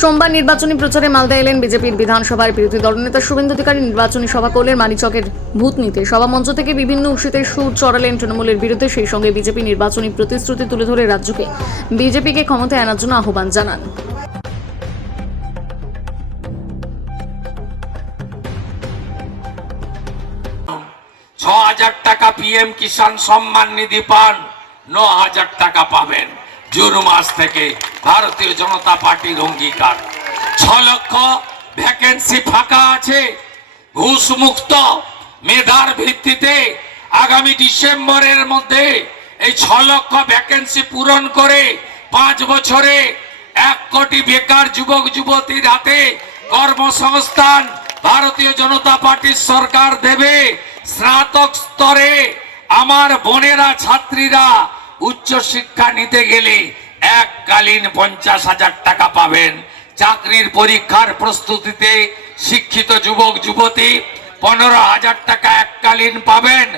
সোমবার নির্বাচনী প্রচারে মালদা এলেন বিজেপির বিধানসভার বিরোধী দলনেতা শুভেন্দু অধিকারী। নির্বাচনী সভা করলেন মানিকচকের ভূতনিতে। সভা মঞ্চ থেকে বিভিন্ন উৎসিতে সুর চড়ালেন তৃণমূলের বিরুদ্ধে। সেই সঙ্গে বিজেপি নির্বাচনী প্রতিশ্রুতি তুলে ধরে রাজ্যকে বিজেপিকে ক্ষমতায় আনার জন্য আহ্বান জানান। ৬,০০০ টাকা পিএম কিষাণ সম্মান নিধি পান, ৯,০০০ টাকা পাবেন জুন মাস থেকে। ভারতীয় জনতা পার্টির অঙ্গীকার। ৬ লক্ষ ভ্যাকেন্সি ফাঁকা আছে ঘুষ মুক্ত মেধার ভিত্তিতে। আগামী ডিসেম্বরের মধ্যে এই ৬ লক্ষ ভ্যাকেন্সি পূরণ করে ৫ বছরে ১ কোটি বেকার যুবক যুবতীর হাতে কর্মসংস্থান ভারতীয় জনতা পার্টির সরকার দেবে। স্নাতক স্তরে আমার বোনেরা ছাত্রীরা উচ্চ শিক্ষা নিতে গেলে এককালীন ৫০,০০০ টাকা পাবেন। চাকরির পরীক্ষার প্রস্তুতিতে শিক্ষিত যুবক যুবতী ১৫,০০০ টাকা এককালীন পাবেন।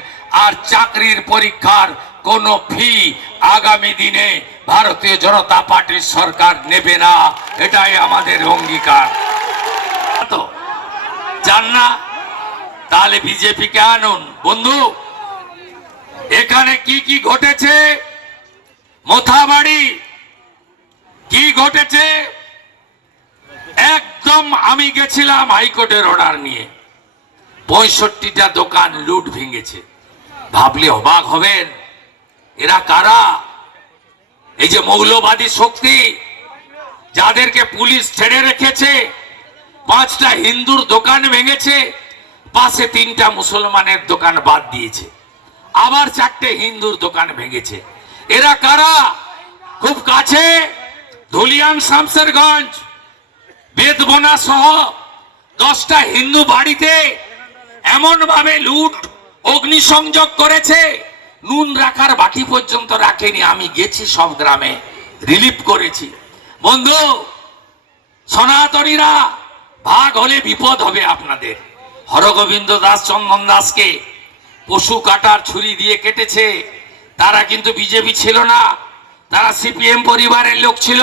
আর চাকরির পরীক্ষার কোনো ফি আগামী দিনে ভারতীয় জনতা পার্টির সরকার নেবে না, এটাই আমাদের অঙ্গীকার। তো জান না, তাহলে বিজেপিকে আনুন। বন্ধু, এখানে কি কি ঘটেছে, মোথাবাড়ি কি ঘটেছে, একদম আমি গেছিলাম হাইকোর্টের অর্ডার নিয়ে। ৬৫টা দোকান লুট ভেঙেছে। ভাবলে অবাক হবেন, এরা কারা? এই যে মৌলবাদী শক্তি, যাদেরকে পুলিশ ছেড়ে রেখেছে। ৫টা হিন্দুর দোকান ভেঙেছে, পাশে ৩টা মুসলমানের দোকান বাদ দিয়েছে। আবার 4টে হিন্দুর দোকান ভেঙেছে। এরা কারা? খুব কাছে ধুলিয়ান শামসেরগঞ্জ বেদবনা সহ 10টা হিন্দু বাড়িতে এমন ভাবে লুট অগ্নিসংযোগ করেছে, নুন রাখার বাটি পর্যন্ত রাখেনি। আমি গেছি সব গ্রামে, রিলিফ করেছি। বন্ধু, সনাতনীরা ভাগ হলে বিপদ হবে আপনাদের। হরগোবিন্দ দাস চন্দন দাসকে পশু কাটার ছুরি দিয়ে কেটেছে। তারা কিন্তু বিজেপি ছিল না, তারা সিপিএম পরিবারের লোক ছিল।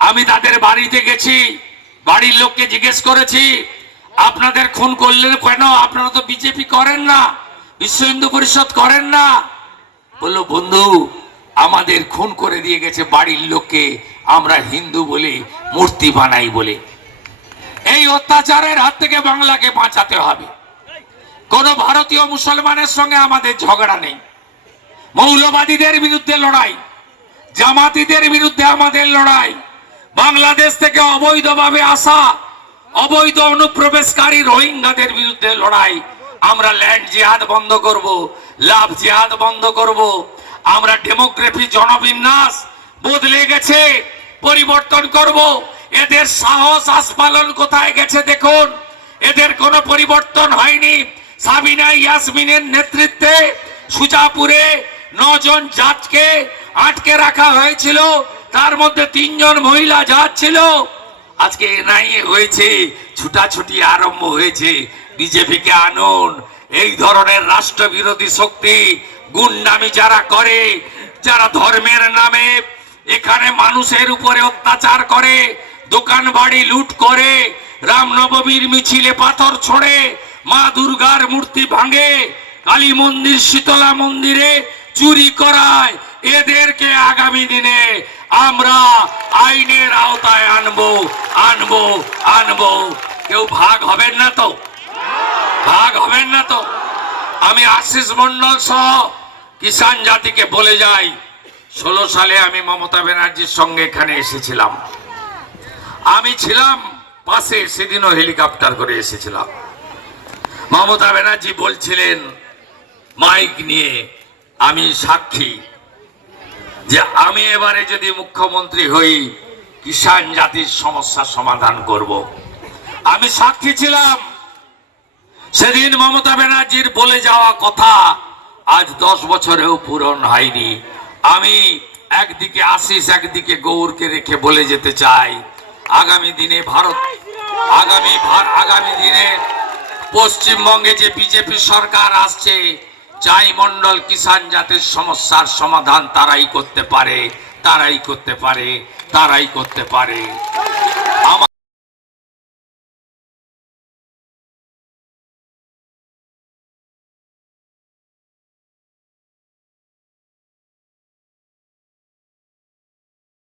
আমি তাদের বাড়িতে গেছি, বাড়ির লোককে জিজ্ঞেস করেছি, আপনাদের খুন করলেন কেন? আপনারা তো বিজেপি করেন না, বিশ্ব হিন্দু পরিষদ করেন না। বললো, বন্ধু, আমাদের খুন করে দিয়ে গেছে বাড়ির লোককে, আমরা হিন্দু বলে মূর্তি বানাই বলে। এই অত্যাচারের হাত থেকে বাংলাকে বাঁচাতে হবে। কোন ভারতীয় মুসলমানের সঙ্গে আমাদের ঝগড়া নেই। মৌলবাদীদের বিরুদ্ধে লড়াই, জামাতিদের বিরুদ্ধে আমাদের লড়াই। বাংলাদেশ থেকে অবৈধভাবে আসা অবৈধ অনুপ্রবেশকারী রোহিঙ্গাদের বিরুদ্ধে লড়াই। আমরা ল্যান্ড জিহাদ বন্ধ করব, লাভ জিহাদ বন্ধ করব। আমরা ডেমোগ্রাফি জনবিন্যাস বদলে গেছে, পরিবর্তন করব। এদের সাহস আস্ফালন কোথায় গেছে দেখুন। এদের কোনো পরিবর্তন হয়নি। সাবিনা ইয়াসমিনের নেতৃত্বে সুজাপুরে 9 জন জাজকে আটকে রাখা হয়েছিল, তার মধ্যে 3 জন মহিলা জাজ ছিল। আজকে এনআইএ হয়েছে, ছুটাছুটি আরম্ভ হয়েছে। বিজেপিকে আনুন। এই ধরনের রাষ্ট্রবিরোধী শক্তি, গুন্ডামি যারা করে, যারা ধর্মের নামে এখানে মানুষের উপরে অত্যাচার করে, দোকান বাড়ি লুট করে, রামনবমীর মিছিলে পাথর ছোড়ে, মা দুর্গার মূর্তি ভাঙে, কালী মন্দির শীতলা মন্দিরে চুরি করায়, এদেরকে আগামী দিনে আমরা আইনের আওতায় আনবো, আনবো, আনবো। কেউ ভাগ হবেন না তো? ভাগ হবেন না তো? আমি আশিস মন্ডল সহ কিষাণ জাতিকে বলে যাই, 16 সালে আমি মমতা ব্যানার্জির সঙ্গে এখানে এসেছিলাম। আমি ছিলাম পাশে, সেদিনও হেলিকপ্টার করে এসেছিলাম। মমতা ব্যানার্জি বলছিলেন মাইক নিয়ে, আমি সাক্ষী যে আমি এবারে যদি মুখ্যমন্ত্রী হই কিষাণ জাতির সমস্যা সমাধান করব। আমি সাক্ষী ছিলাম। সেদিন মমতা ব্যানার্জির বলে যাওয়া কথা আজ 10 বছরেও পূরণ হয়নি। আমি একদিকে আশিস, একদিকে গৌরকে রেখে বলে যেতে চাই, আগামী দিনে আগামী দিনে পশ্চিমবঙ্গে যে বিজেপি সরকার আসছে, চাই মন্ডল কিষাণ জাতির সমস্যার সমাধান তারাই করতে পারে, তারাই করতে পারে, তারাই করতে পারে।